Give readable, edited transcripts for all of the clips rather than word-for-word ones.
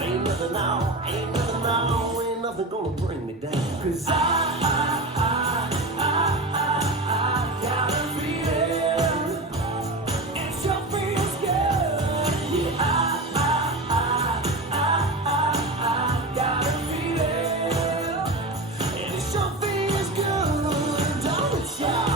ain't nothing now, ain't nothing now, ain't nothing gonna bring me down. 'Cause I got a feeling, it sure feels good. Yeah, I got a feeling, and it sure feels good, don't it, y'all?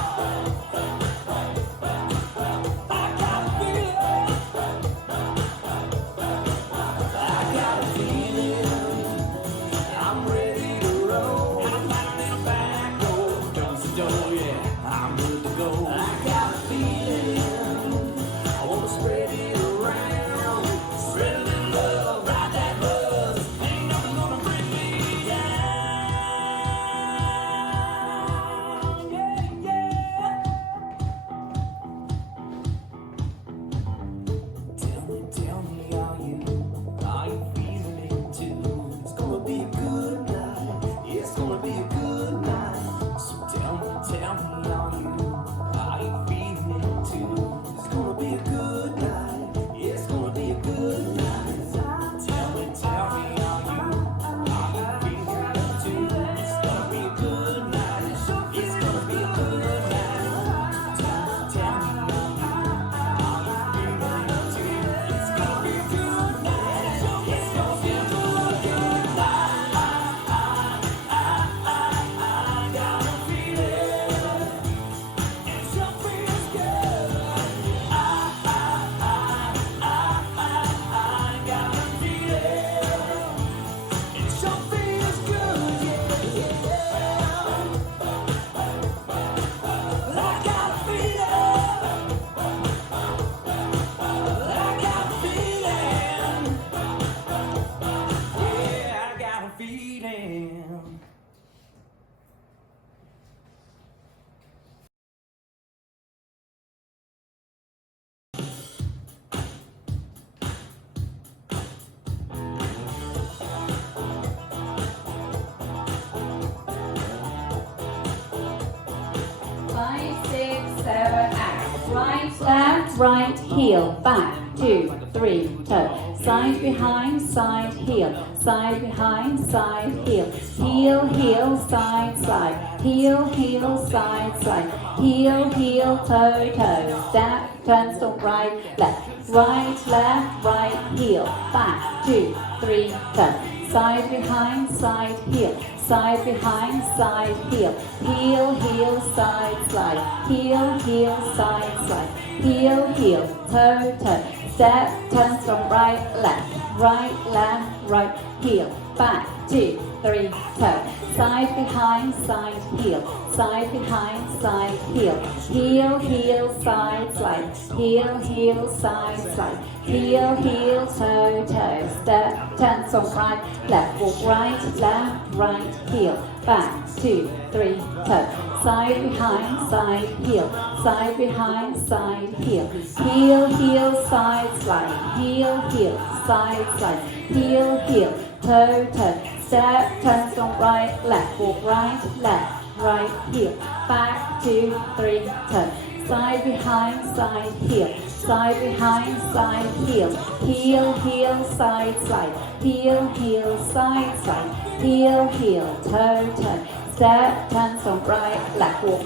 Right heel, back, 2, 3, toe, side behind, side heel, side behind, side heel, heel, heel, side, side, heel, heel, side, side, heel, heel, toe, toe, step, turn, stop, right, left, right, heel, back, 2, 3, toe, side behind, side heel, side behind, side heel, heel, heel, side, slide, heel, heel, side, slide, heel, heel, toe, toe, step, turn, from right, left, right, heel, back, 2, 3, toe, side behind, side heel, side behind, side heel, heel, heel, side, slide, heel, heel, side, slide, heel, heel, toe, toe, step, turn, from right, left, walk right, heel, back, 2, 3, toe, side behind, side heel, side behind, side heel, heel, heel, side, slide, heel, heel, side, slide, heel, heel, toe, toe, step, turn, from right, left, walk right, heel, back, 2, 3, toe, side behind, side heel, side behind, side heel, heel, heel, side, slide, heel, heel, side, slide, heel, heel, toe, toe, step, turn, from right, left, walk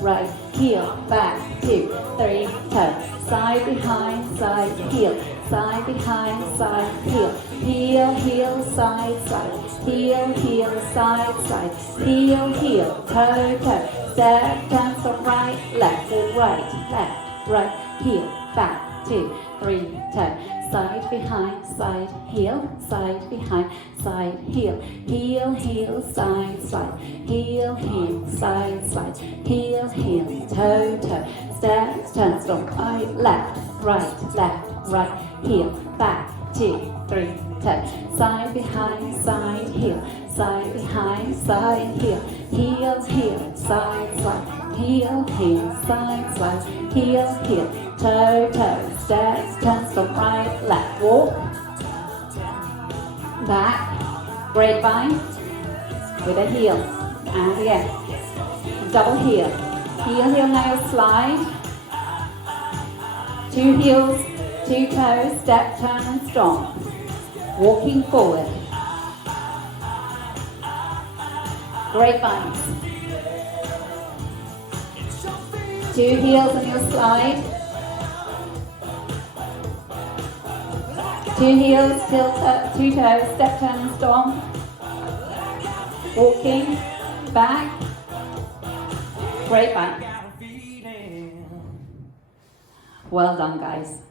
right, heel, back, 2, 3, toe, side behind, side heel, side behind, side heel, heel, heel, side, slide, heel, heel, side, slide, heel, heel, toe, toe, step, turn, from right, left, walk right, heel, back, 2, 3, toe, side behind, side heel, side behind, side heel, heel, heel, side, slide, heel, heel, side, slide, heel, heel, toe, toe, step, turn, from right, heel, back, 2, 3, toe, side behind, side heel, side behind, side heel, heel, heel, side, slide, heel, heel, side, slide, heel, heel, toe, toe, step, turn, from right, left, walk, back, grapevine, with a heel, and again, double heel, heel, nail, slide, 2 heels, 2 toes, step, turn and stomp, Walking forward. Grapevines. 2 heels on your slide. 2 heels, 2 toes, step, turn and stomp. Walking, back. Grapevine. Well done, guys.